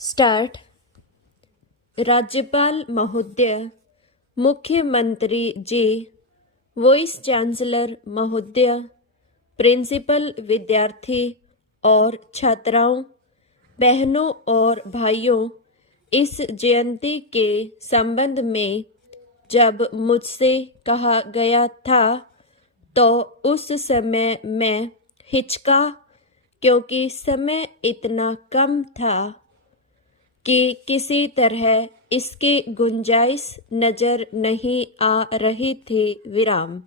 Start. राज्यपाल महोदय, मुख्यमंत्री जी, वाइस चांसलर महोदय, प्रिंसिपल, विद्यार्थी और छात्राओं, बहनों और भाइयों, इस जयंती के संबंध में जब मुझसे कहा गया था तो उस समय मैं हिचका, क्योंकि समय इतना कम था कि किसी तरह इसकी गुंजाइश नजर नहीं आ रही थी। विराम।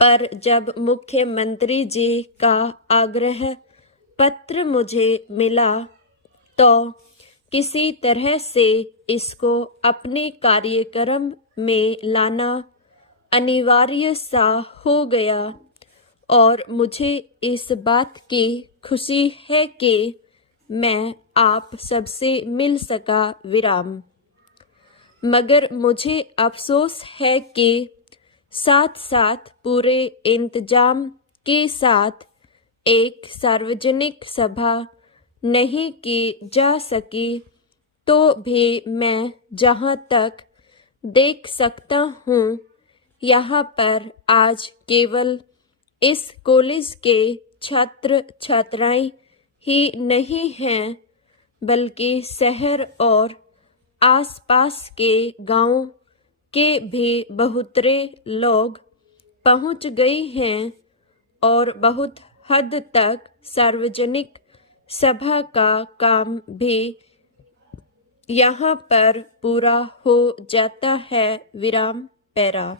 पर जब मुख्यमंत्री जी का आग्रह पत्र मुझे मिला तो किसी तरह से इसको अपने कार्यक्रम में लाना अनिवार्य सा हो गया और मुझे इस बात की खुशी है कि मैं आप सबसे मिल सका। विराम। मगर मुझे अफसोस है कि साथ साथ पूरे इंतजाम के साथ एक सार्वजनिक सभा नहीं की जा सकी, तो भी मैं जहाँ तक देख सकता हूँ यहाँ पर आज केवल इस कॉलेज के छात्र छात्राएं ही नहीं हैं, बल्कि शहर और आसपास के गांवों के भी बहुतरे लोग पहुंच गए हैं और बहुत हद तक सार्वजनिक सभा का काम भी यहाँ पर पूरा हो जाता है। विराम पैरा।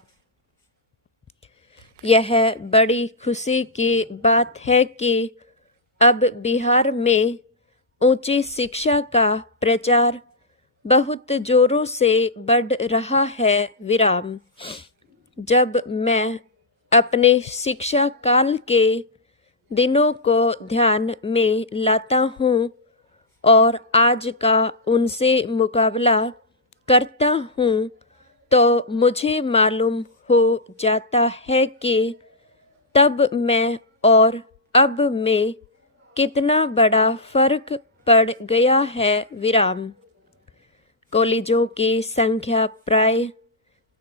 यह बड़ी खुशी की बात है कि अब बिहार में ऊंची शिक्षा का प्रचार बहुत जोरों से बढ़ रहा है। विराम। जब मैं अपने शिक्षा काल के दिनों को ध्यान में लाता हूँ और आज का उनसे मुकाबला करता हूँ तो मुझे मालूम हो जाता है कि तब मैं और अब में कितना बड़ा फर्क पड़ गया है। विराम। कॉलेजों की संख्या प्राय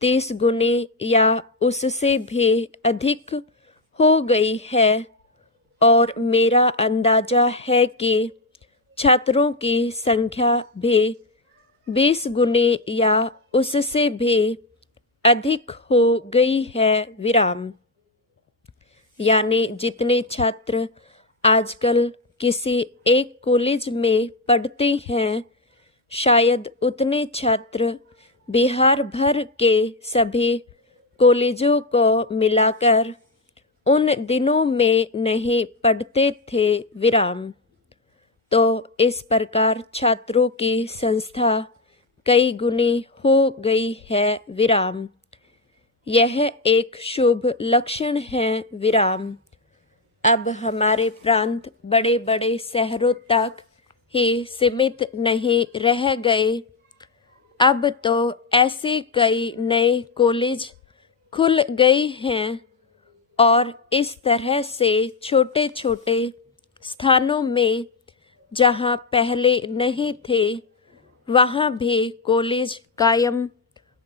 30 गुने या उससे भी अधिक हो गई है और मेरा अंदाजा है कि छात्रों की संख्या भी 20 गुने या उससे भी अधिक हो गई है। विराम। यानी जितने छात्र आजकल किसी एक कॉलेज में पढ़ते हैं, शायद उतने छात्र बिहार भर के सभी कॉलेजों को मिलाकर उन दिनों में नहीं पढ़ते थे। विराम। तो इस प्रकार छात्रों की संख्या कई गुनी हो गई है। विराम। यह एक शुभ लक्षण है। विराम। अब हमारे प्रांत बड़े बड़े शहरों तक ही सीमित नहीं रह गए। अब तो ऐसे कई नए कॉलेज खुल गए हैं और इस तरह से छोटे छोटे स्थानों में जहाँ पहले नहीं थे वहाँ भी कॉलेज कायम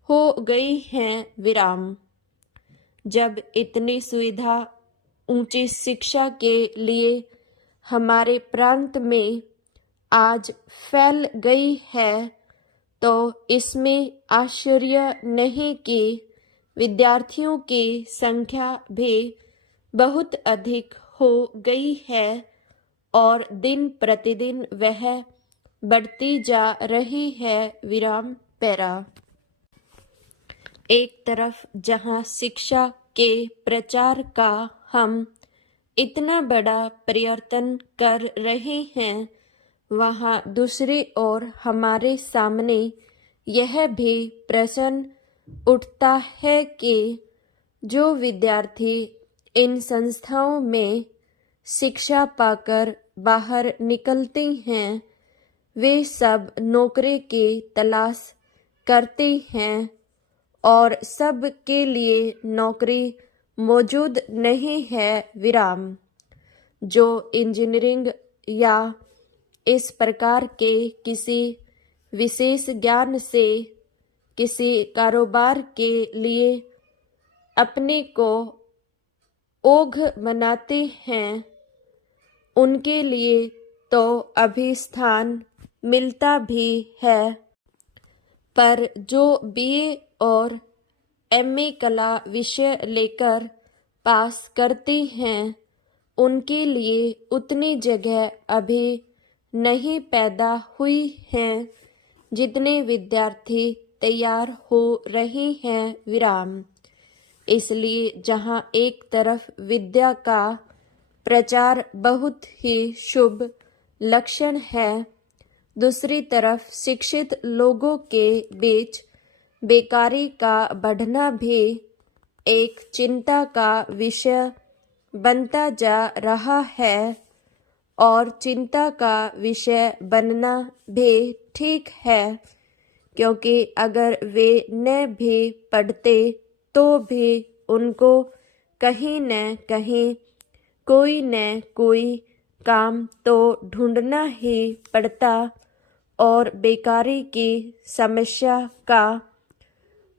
हो गई हैं। विराम। जब इतनी सुविधा ऊंची शिक्षा के लिए हमारे प्रांत में आज फैल गई है तो इसमें आश्चर्य नहीं कि विद्यार्थियों की संख्या भी बहुत अधिक हो गई है और दिन प्रतिदिन वह बढ़ती जा रही है। विराम पैरा। एक तरफ जहां शिक्षा के प्रचार का हम इतना बड़ा प्रयत्न कर रहे हैं, वहां दूसरी ओर हमारे सामने यह भी प्रश्न उठता है कि जो विद्यार्थी इन संस्थाओं में शिक्षा पाकर बाहर निकलते हैं, वे सब नौकरी की तलाश करते हैं और सब के लिए नौकरी मौजूद नहीं है। विराम। जो इंजीनियरिंग या इस प्रकार के किसी विशेष ज्ञान से किसी कारोबार के लिए अपने को ओघ बनाते हैं, उनके लिए तो अभी स्थान मिलता भी है, पर जो बीए और एमए कला विषय लेकर पास करते हैं, उनके लिए उतनी जगह अभी नहीं पैदा हुई है जितने विद्यार्थी तैयार हो रहे हैं विराम। इसलिए जहाँ एक तरफ विद्या का प्रचार बहुत ही शुभ लक्षण है, दूसरी तरफ शिक्षित लोगों के बीच बेकारी का बढ़ना भी एक चिंता का विषय बनता जा रहा है, और चिंता का विषय बनना भी ठीक है, क्योंकि अगर वे न भी पढ़ते तो भी उनको कहीं न कहीं कोई न कोई काम तो ढूंढना ही पड़ता, और बेकारी की समस्या का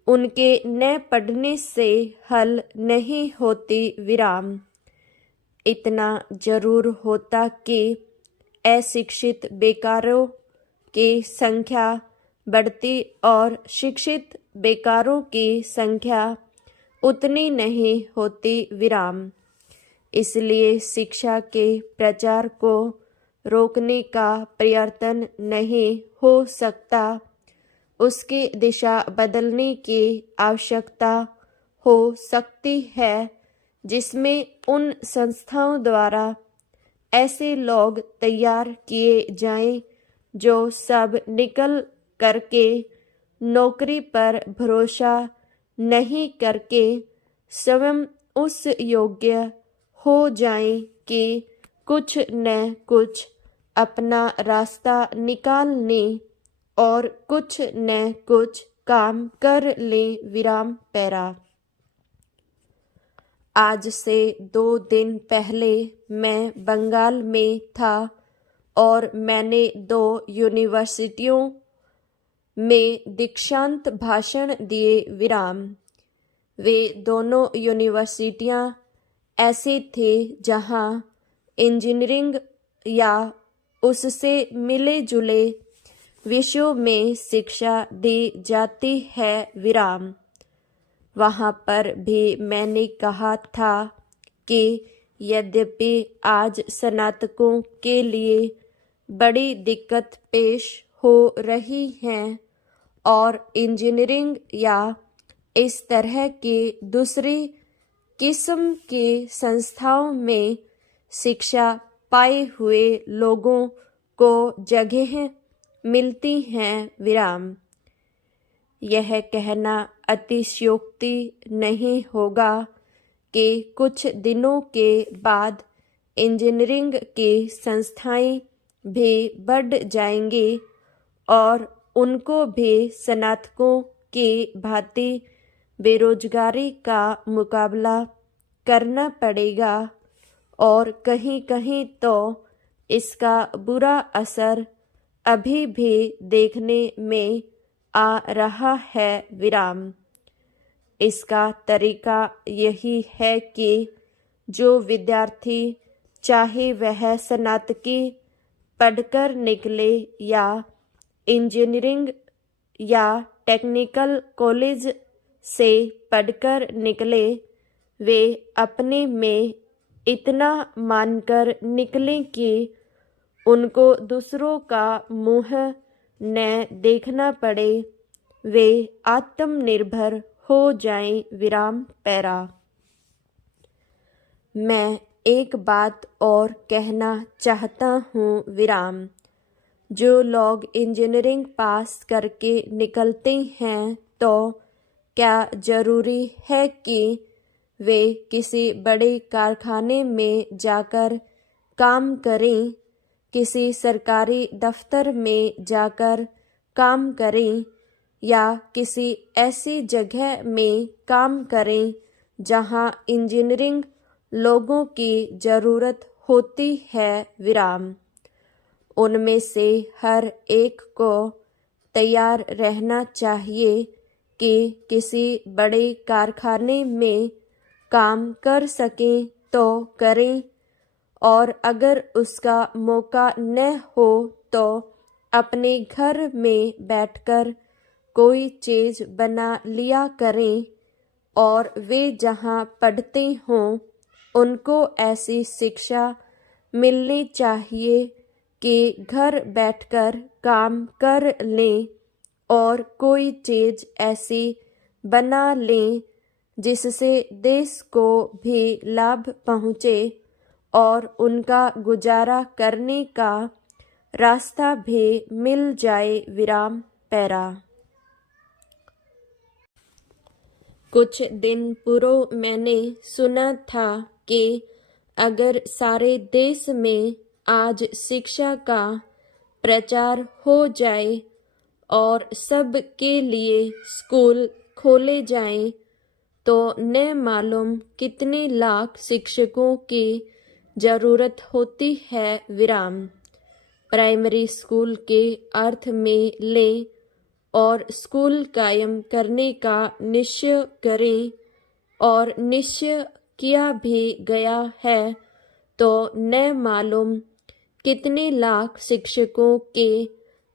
उनके न पढ़ने से हल नहीं होती विराम। इतना जरूर होता कि अशिक्षित बेकारों की संख्या बढ़ती और शिक्षित बेकारों की संख्या उतनी नहीं होती विराम। इसलिए शिक्षा के प्रचार को रोकने का प्रयत्न नहीं हो सकता, उसकी दिशा बदलने की आवश्यकता हो सकती है, जिसमें उन संस्थाओं द्वारा ऐसे लोग तैयार किए जाएं जो सब निकल करके नौकरी पर भरोसा नहीं करके स्वयं उस योग्य हो जाएं कि कुछ न कुछ अपना रास्ता निकालने और कुछ न कुछ काम कर ले विराम पैरा। आज से 2 दिन पहले मैं बंगाल में था और मैंने 2 यूनिवर्सिटियों में दीक्षांत भाषण दिए विराम। वे दोनों यूनिवर्सिटियां ऐसे थे जहां इंजीनियरिंग या उससे मिले जुले विषयों में शिक्षा दी जाती है विराम। वहाँ पर भी मैंने कहा था कि यद्यपि आज स्नातकों के लिए बड़ी दिक्कत पेश हो रही है और इंजीनियरिंग या इस तरह की दूसरी किस्म की संस्थाओं में शिक्षा पाए हुए लोगों को जगह मिलती हैं विराम। यह कहना अतिशयोक्ति नहीं होगा कि कुछ दिनों के बाद इंजीनियरिंग की संस्थाएं भी बढ़ जाएंगी और उनको भी स्नातकों की भांति बेरोजगारी का मुकाबला करना पड़ेगा, और कहीं कहीं तो इसका बुरा असर अभी भी देखने में आ रहा है विराम। इसका तरीका यही है कि जो विद्यार्थी चाहे वह स्नातकी पढ़कर निकले या इंजीनियरिंग या टेक्निकल कॉलेज से पढ़कर निकले, वे अपने में इतना मानकर निकलें कि उनको दूसरों का मुंह न देखना पड़े, वे आत्मनिर्भर हो जाएं विराम पैरा। मैं एक बात और कहना चाहता हूँ विराम। जो लोग इंजीनियरिंग पास करके निकलते हैं, तो क्या जरूरी है कि वे किसी बड़े कारखाने में जाकर काम करें, किसी सरकारी दफ्तर में जाकर काम करें, या किसी ऐसी जगह में काम करें जहां इंजीनियरिंग लोगों की ज़रूरत होती है विराम। उनमें से हर एक को तैयार रहना चाहिए कि किसी बड़े कारखाने में काम कर सकें तो करें, और अगर उसका मौका न हो तो अपने घर में बैठकर कोई चीज़ बना लिया करें। और वे जहाँ पढ़ते हों उनको ऐसी शिक्षा मिलनी चाहिए कि घर बैठकर काम कर लें और कोई चीज़ ऐसी बना लें जिससे देश को भी लाभ पहुँचे और उनका गुजारा करने का रास्ता भी मिल जाए। विराम पैरा। कुछ दिन पूर्व मैंने सुना था कि अगर सारे देश में आज शिक्षा का प्रचार हो जाए और सब के लिए स्कूल खोले जाएं, तो न मालूम कितने लाख शिक्षकों की ज़रूरत होती है। विराम। प्राइमरी स्कूल के अर्थ में लें और स्कूल कायम करने का निश्चय करें, और निश्चय किया भी गया है तो न मालूम कितने लाख शिक्षकों की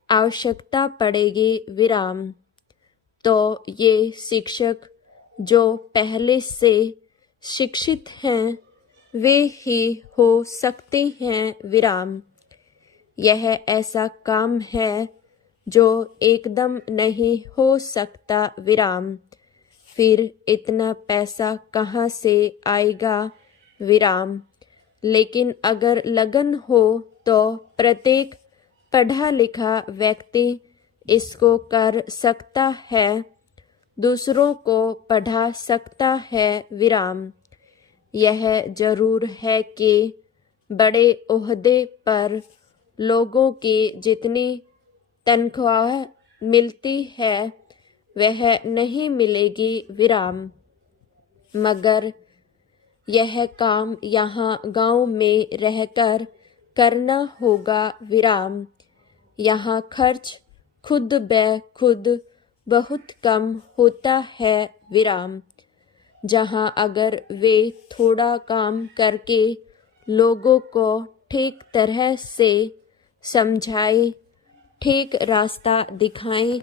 आवश्यकता पड़ेगी। विराम। तो ये शिक्षक जो पहले से शिक्षित हैं वे ही हो सकते हैं। विराम। यह ऐसा काम है जो एकदम नहीं हो सकता। विराम। फिर इतना पैसा कहाँ से आएगा। विराम। लेकिन अगर लगन हो तो प्रत्येक पढ़ा लिखा व्यक्ति इसको कर सकता है, दूसरों को पढ़ा सकता है। विराम। यह जरूर है कि बड़े ओहदे पर लोगों की जितनी तनख्वाह मिलती है वह नहीं मिलेगी। विराम। मगर यह काम यहाँ गांव में रहकर करना होगा। विराम। यहाँ खर्च खुद ब खुद बहुत कम होता है। विराम। जहाँ अगर वे थोड़ा काम करके लोगों को ठीक तरह से समझाए, ठीक रास्ता दिखाएं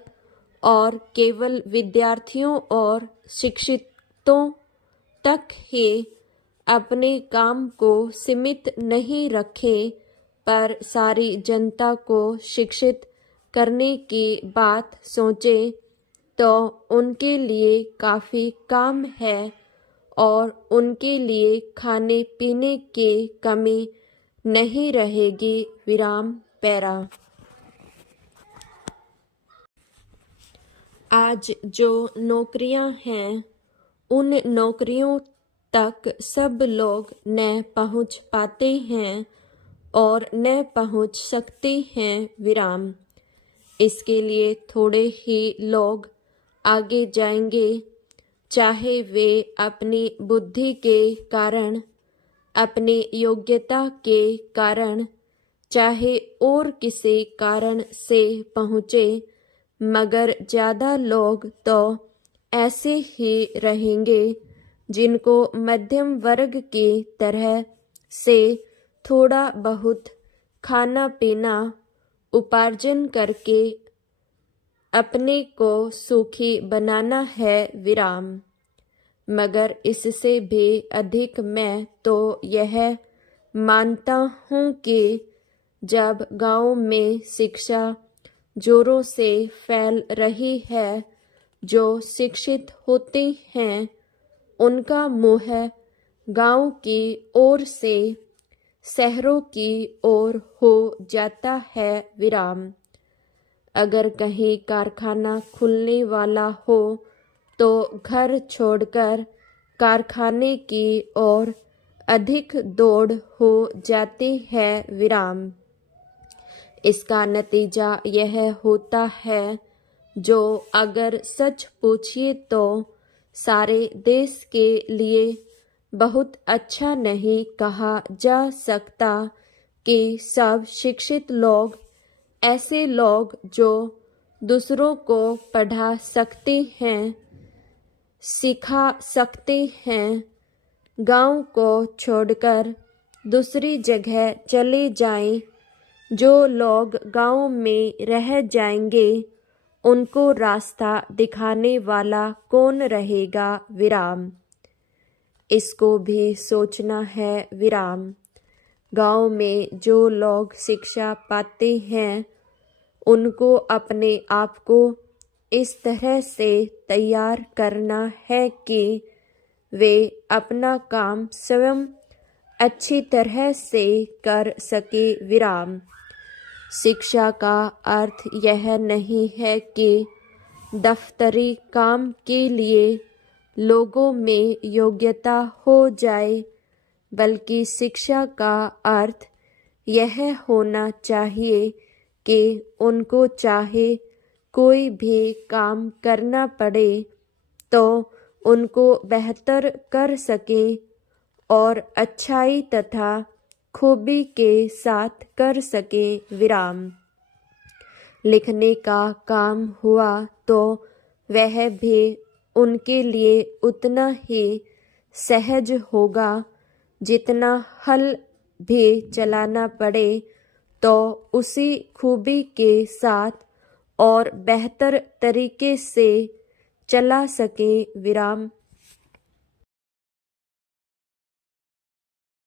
और केवल विद्यार्थियों और शिक्षितों तक ही अपने काम को सीमित नहीं रखें, पर सारी जनता को शिक्षित करने की बात सोचें, तो उनके लिए काफ़ी काम है और उनके लिए खाने पीने की कमी नहीं रहेगी। विराम पैरा। आज जो नौकरियां हैं उन नौकरियों तक सब लोग न पहुंच पाते हैं और न पहुंच सकते हैं। विराम। इसके लिए थोड़े ही लोग आगे जाएंगे, चाहे वे अपनी बुद्धि के कारण, अपनी योग्यता के कारण, चाहे और किसी कारण से पहुँचे, मगर ज़्यादा लोग तो ऐसे ही रहेंगे जिनको मध्यम वर्ग की तरह से थोड़ा बहुत खाना पीना उपार्जन करके अपने को सुखी बनाना है। विराम। मगर इससे भी अधिक मैं तो यह मानता हूँ कि जब गांव में शिक्षा जोरों से फैल रही है, जो शिक्षित होते हैं उनका मुँह गांव की ओर से शहरों की ओर हो जाता है। विराम। अगर कहीं कारखाना खुलने वाला हो तो घर छोड़कर कारखाने की ओर अधिक दौड़ हो जाती है। विराम। इसका नतीजा यह होता है, जो अगर सच पूछिए तो सारे देश के लिए बहुत अच्छा नहीं कहा जा सकता, कि सब शिक्षित लोग ऐसे लोग जो दूसरों को पढ़ा सकते हैं, सिखा सकते हैं, गांव को छोड़कर दूसरी जगह चले जाएं। जो लोग गांव में रह जाएंगे उनको रास्ता दिखाने वाला कौन रहेगा? विराम। इसको भी सोचना है। विराम। गांव में जो लोग शिक्षा पाते हैं उनको अपने आप को इस तरह से तैयार करना है कि वे अपना काम स्वयं अच्छी तरह से कर सके। विराम। शिक्षा का अर्थ यह नहीं है कि दफ्तरी काम के लिए लोगों में योग्यता हो जाए, बल्कि शिक्षा का अर्थ यह होना चाहिए कि उनको चाहे कोई भी काम करना पड़े तो उनको बेहतर कर सके और अच्छाई तथा खूबी के साथ कर सके। विराम। लिखने का काम हुआ तो वह भी उनके लिए उतना ही सहज होगा जितना हल भी चलाना पड़े तो उसी खूबी के साथ और बेहतर तरीके से चला सके। विराम।